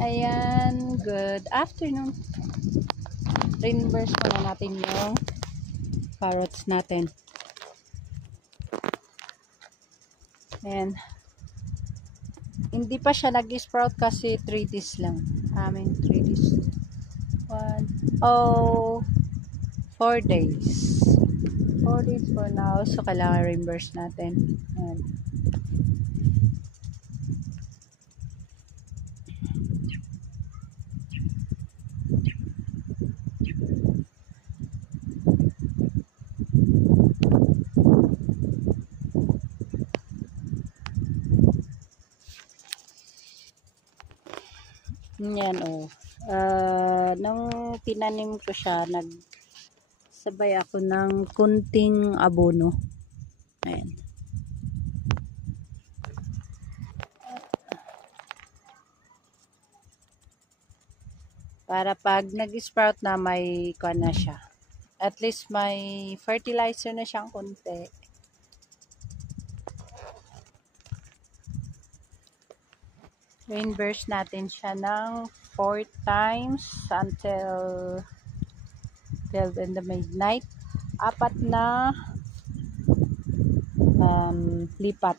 Ayan, good afternoon. Reverse muna natin yung carrots natin. Ayan. Hindi pa siya nag-sprout kasi 3 days lang. 3 days. 4 days. 4 days for now. So, kailangan reverse natin. Ayan. Yan nung tinanim ko siya, nagsabay ako ng kunting abono. Ayan. Para pag nag-sprout na may kuwan na siya. At least may fertilizer na siyang konti. Rainburst natin siya ng 4 times until 12 in the midnight. 4 na lipat.